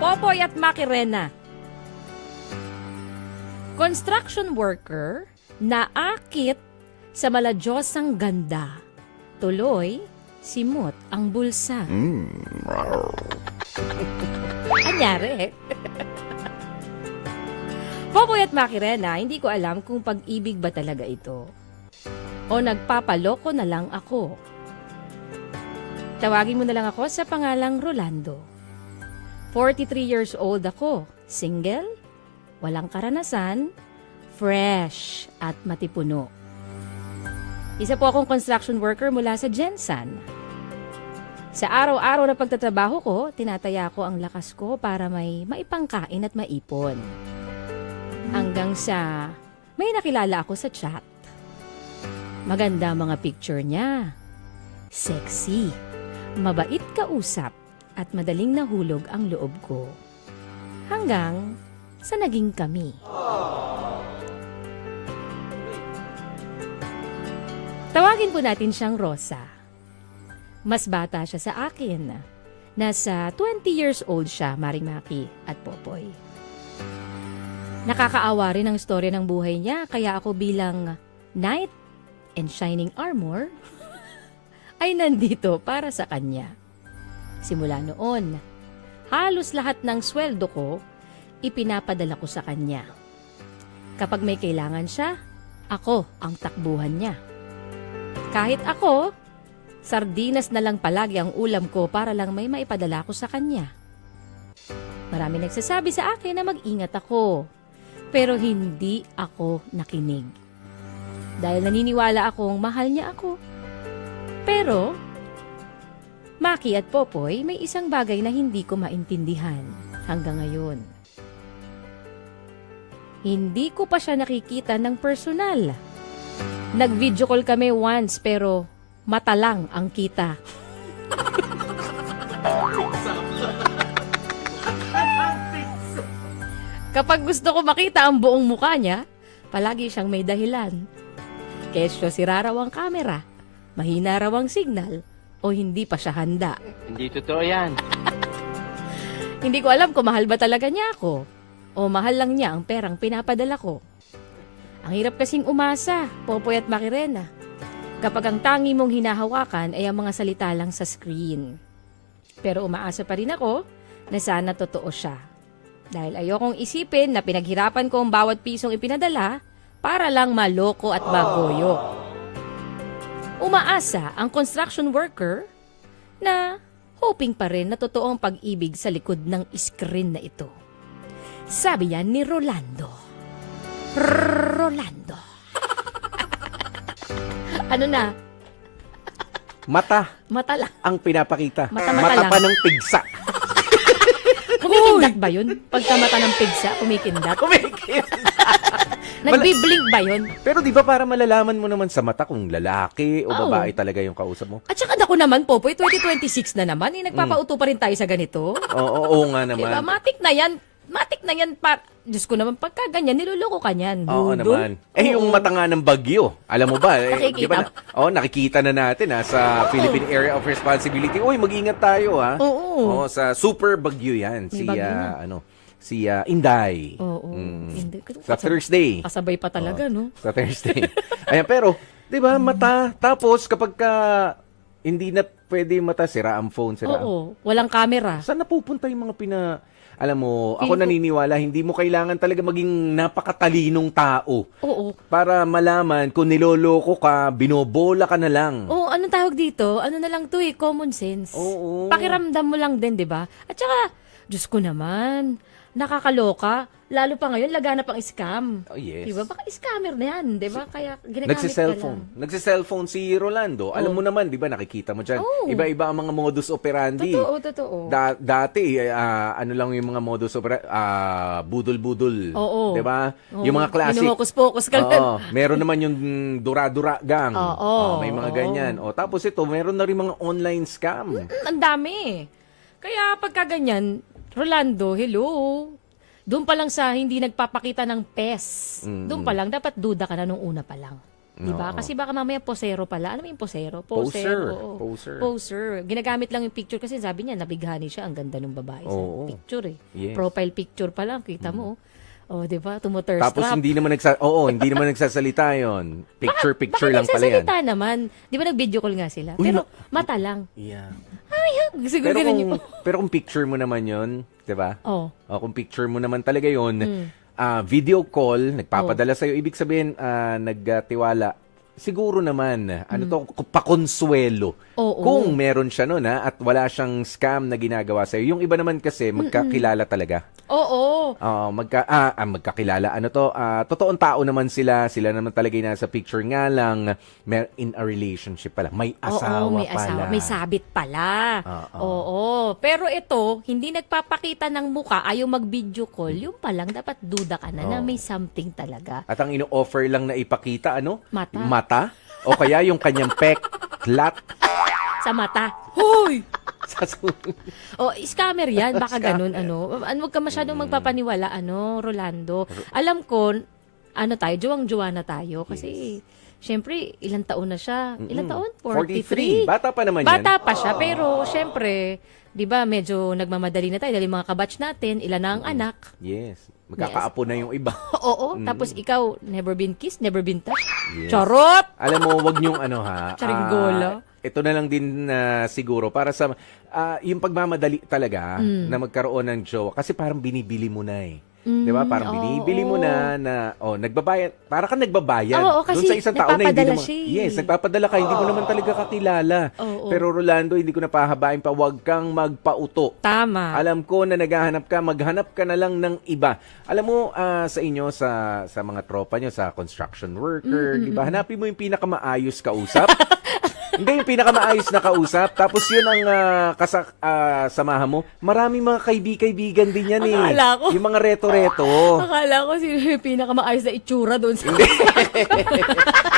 Popoy at Makirena. Construction worker na akit sa maladyosang ganda. Tuloy, simot ang bulsa. Anyari? Popoy at Makirena, hindi ko alam kung pag-ibig ba talaga ito. O nagpapaloko na lang ako. Tawagin mo na lang ako sa pangalang Rolando. 43 years old ako, single, walang karanasan, fresh at matipuno. Isa po akong construction worker mula sa Gensan. Sa araw-araw na pagtatrabaho ko, tinataya ko ang lakas ko para may maipangkain at maipon. Hanggang sa may nakilala ako sa chat. Maganda mga picture niya. Sexy, mabait kausap, at madaling nahulog ang loob ko. Hanggang sa naging kami. Tawagin po natin siyang Rosa. Mas bata siya sa akin. Nasa 20 years old siya, Maring Maki at Popoy. Nakakaawa rin ang storya ng buhay niya, kaya ako bilang knight and shining armor ay nandito para sa kanya. Simula noon, halos lahat ng sweldo ko, ipinapadala ko sa kanya. Kapag may kailangan siya, ako ang takbuhan niya. Kahit ako, sardinas na lang palagi ang ulam ko para lang may maipadala ko sa kanya. Marami nagsasabi sa akin na mag-ingat ako, pero hindi ako nakinig. Dahil naniniwala akong mahal niya ako. Pero Maki at Popoy, may isang bagay na hindi ko maintindihan hanggang ngayon. Hindi ko pa siya nakikita ng personal. Nag-video call kami once pero mata lang ang kita. Kapag gusto ko makita ang buong mukha niya, palagi siyang may dahilan. Kesyo sira raw ang kamera, mahina raw ang signal, o hindi pa siya handa. Hindi totoo yan. Hindi ko alam kung mahal ba talaga niya ako o mahal lang niya ang perang pinapadala ko. Ang hirap kasing umasa, Popoy at Makirena, kapag ang tangi mong hinahawakan ay ang mga salita lang sa screen. Pero umaasa pa rin ako na sana totoo siya. Dahil ayokong isipin na pinaghirapan ko ang bawat pisong ipinadala para lang maloko at magoyo. Umaasa ang construction worker na hoping pa rin na totoo ang pag-ibig sa likod ng screen na ito. Sabi yan ni Rolando. Rolando. Ano na? Mata Mata lang. ang pinapakita. Mata-mata lang. pa ng pigsa. Kumikindat ba yun? Pagka mata ng pigsa, kumikindat? Nagbiblink ba yun? Pero di ba para malalaman mo naman sa mata kung lalaki o Oo. babae talaga yung kausap mo? At saka ako naman, Popoy, 2026 na naman. Nagpapauto pa rin tayo sa ganito. Oo nga naman. Diba? Matik na yan. Matik na yan. Diyos ko naman, pagka ganyan, niloloko ka niyan. Oo Budol. naman. Yung mata nga ng bagyo. Alam mo ba? Nakikita Di ba nakikita na natin sa Philippine Area of Responsibility. Uy, mag-ingat tayo ha. Oo. Sa super bagyo yan. May bagyo na. Si Inday. Oo. Mm. Hindi. Sa Thursday. Kasabay pa talaga, no? Sa Thursday. Ayan, pero, di ba, mata. Tapos, kapag hindi na pwede mata, sira ang phone, sira. Oo. Walang camera. Saan napupunta yung mga alam mo, ako Feel ko- naniniwala, hindi mo kailangan talaga maging napakatalinong tao Oo. para malaman kung niloloko ka, binobola ka na lang. Oo, anong tawag dito? Ano na lang to common sense. Oo. Pakiramdam mo lang din, di ba? At saka, Diyos ko naman, nakakaloka. Lalo pa ngayon, laganap ang scam. Oh, yes. Di ba? Baka scammer na yan, di ba? Kaya ginagamit Nagsi-cellphone. ka lang. Nagsi-cellphone si Rolando. Alam mo naman, di ba, nakikita mo dyan. Oo. Iba-iba ang mga modus operandi. Totoo. Dati, ano lang yung mga modus operandi, budol-budol. Oo. Di ba? Oo. Yung mga classic. Hinuhokus-pokus ka lang. Oo. Meron naman yung dura-dura gang. Oo. May mga Oo. ganyan. Tapos ito, meron na rin mga online scam. Ang dami. Kaya pagka ganyan, Rolando, hello. Doon pa lang sa hindi nagpapakita ng PES. Doon pa lang, dapat duda ka na nung una pa lang. Di ba? Oo. Kasi baka mamaya posero pala. Ano yung posero? Poser. Oo. Poser. Poser. Ginagamit lang yung picture kasi sabi niya, nabighani siya. Ang ganda ng babae sa Oo. picture eh. Yes. Profile picture pa lang. Kita mo. Oh, di ba? Tumuthirst Tapos trap. hindi naman nagsasalita yon. Picture lang pala yan. nagsasalita naman. Di ba nag-video call nga sila? Uy, Pero mata lang. Yeah. Siguro Pero ganun kung, pero kung picture mo naman yon, 'di ba? Oh. O kung picture mo naman talaga yon, Mm. video call, nagpapadala sa'yo, ibig sabihin, nagtiwala, siguro naman, pakonsuelo. Oo. Kung meron siya nun, at wala siyang scam na ginagawa sa'yo. Yung iba naman kasi, magkakilala talaga. Oo. Magkakilala. Totoong tao naman sila. Sila naman talaga yung nasa picture nga lang. In a relationship pala. May asawa Oo, may pala. asawa. May sabit pala. Oo. Pero ito, hindi nagpapakita ng muka, ayaw mag-video call. Yung pa lang, dapat duda ka na Oo. may something talaga. At ang ino-offer lang na ipakita, Mata. Mata? O kaya yung kanyang peklat. Sa mata. Hoy! Sa O, scammer yan. Baka Scammer. ganun, Huwag ka masyadong magpapaniwala, Rolando. Alam ko, juwang-juwa na tayo. Kasi, syempre, ilang taon na siya. Ilang taon? 43. Bata pa naman yan. Bata pa siya, pero syempre, 'di ba, medyo nagmamadali na tayo dahil yung mga kabatch natin, ilan na ang anak. Yes. Magkakaapo na yung iba. Oo, tapos ikaw, never been kissed, never been touched. Yes. Charot! Alam mo, wag niyong Charinggola. ito na lang din siguro para sa yung pagmamadali talaga na magkaroon ng jowa kasi parang binibili mo na eh. 'Di ba? Parang binibili mo na nagbabayad, para ka nagbabayad Oo, kasi doon sa isang tao na hindi nagpapadala naman. siya eh. Yes, nagpapadala ka, hindi mo naman talaga kakilala. Oo. Pero Rolando, hindi ko na pahabain pa, wag kang magpauto. Tama. Alam ko na naghahanap ka, maghanap ka na lang ng iba. Alam mo, sa inyo, sa mga tropa nyo, sa construction worker, di ba? Hanapin mo yung pinakamaayos kausap. Hindi, yung pinakamaayos na kausap. Tapos yun ang samahan mo. Maraming mga kaibigan din yan eh. Akala ko. Yung mga reto-reto. Akala ko sino yung pinakamaayos na itsura doon sa...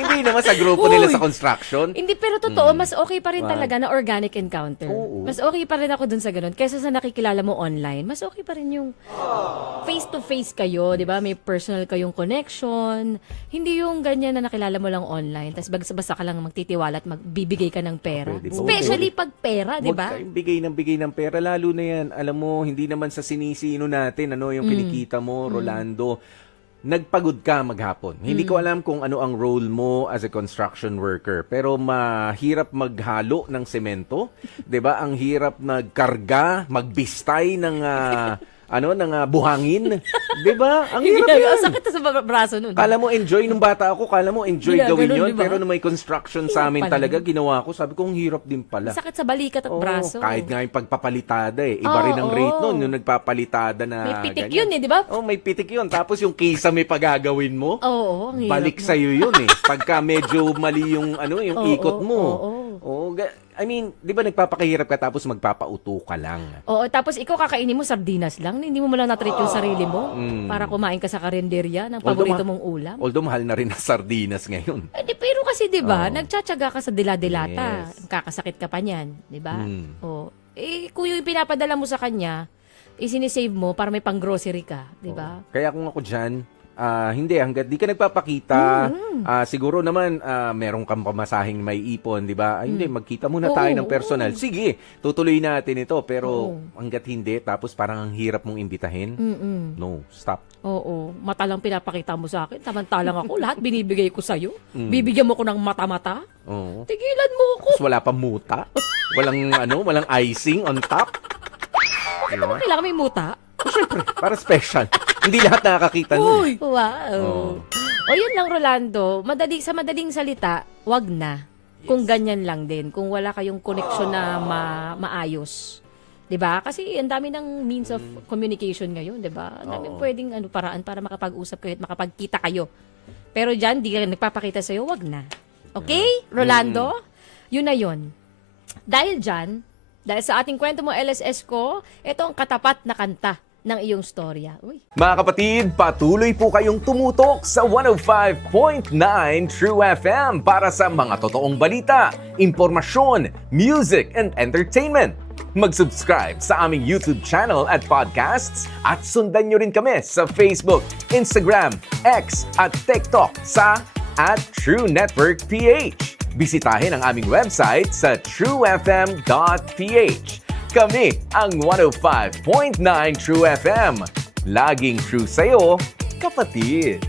Hindi naman sa grupo nila Uy. sa construction. Hindi, pero totoo, mas okay pa rin talaga na organic encounter. Oo. Mas okay pa rin ako dun sa ganun. Kaysa sa nakikilala mo online, mas okay pa rin yung face-to-face kayo, di ba? May personal kayong connection. Hindi yung ganyan na nakilala mo lang online, tapos basta ka lang magtitiwala at magbibigay ka ng pera. Pwede ba? Especially pag pera, di ba? Huwag kayong bigay ng pera, lalo na yan. Alam mo, hindi naman sa sinisino natin, yung kinikita mo, Rolando. Nagpagod ka maghapon. Hindi ko alam kung ano ang role mo as a construction worker, pero mahirap maghalo ng semento, 'di ba? Ang hirap magkarga, magbistay ng buhangin, 'di ba? Ang hirap Ang yan. sakit sa braso nun. Kala mo enjoy nung bata ako, kala mo enjoy Ginaganon, gawin 'yon, di ba? pero nung may construction sa amin Hirap pala talaga ginawa ko, sabi ko ang hirap din pala. Sakit sa balikat at Oo, braso. kahit nga yung pagpapalitada eh. Iba rin ang Oo. rate nun, yung nagpapalitada na May pitik ganyan. yun eh, di ba? Oh, may pitik yun. Tapos yung kisa may pagagawin mo, Oo, ang hirap balik nun. sa'yo yun eh. Pagka medyo mali yung, yung Oo, ikot mo. oo. Oo, I mean, di ba nagpapakahirap ka tapos magpapauto ka lang. Oo, tapos ikaw kakainin mo sardinas lang. Hindi mo lang na-treat yung sarili mo para kumain ka sa karinderya ng paborito mong ulam. Although mahal na rin ang sardinas ngayon. Eh, pero kasi 'di ba, Oo. nagtsatsaga ka sa dila-dilata. Yes. Kakasakit ka pa niyan, 'di ba? Mm. Oh, kung yung pinapadala mo sa kanya, isinisave mo para may pang-grocery ka, 'di ba? Kaya kung ako dyan, hindi, hanggat di ka nagpapakita, siguro naman meron kang pamasahing may ipon, di ba? Hindi, magkita muna tayo ng personal. Sige, tutuloy natin ito, pero hanggat hindi, tapos parang ang hirap mong imbitahin, no, stop. Oo, mata lang pinapakita mo sa akin, samantalang ako lahat binibigay ko sa iyo. Bibigyan mo ko ng mata-mata. Oo. Tigilan mo ako. Tapos wala pang muta, walang icing on top. Ano kailangan may muta? Siyempre, para special. Hindi lahat nakakakita nun. Uy, wow. O yun lang, Rolando. Sa madaling salita, wag na. Kung ganyan lang din. Kung wala kayong connection na maayos. 'Di ba? Kasi ang dami ng means of communication ngayon, 'di ba? Ang dami pwedeng paraan para makapag-usap kayo at makapagkita kayo. Pero diyan, di ka nagpapakita sa'yo, wag na. Okay, Rolando? Yun na yun. Dahil sa ating kwento mo, LSS ko, ito ang katapat na kanta ng iyong storya. Uy. Mga kapatid, patuloy po kayong tumutok sa 105.9 True FM para sa mga totoong balita, impormasyon, music, and entertainment. Mag-subscribe sa aming YouTube channel at podcasts at sundan nyo rin kami sa Facebook, Instagram, X at TikTok sa True Network PH. Bisitahin ang aming website sa truefm.ph. Kami ang 105.9 True FM. Laging true sa'yo, kapatid.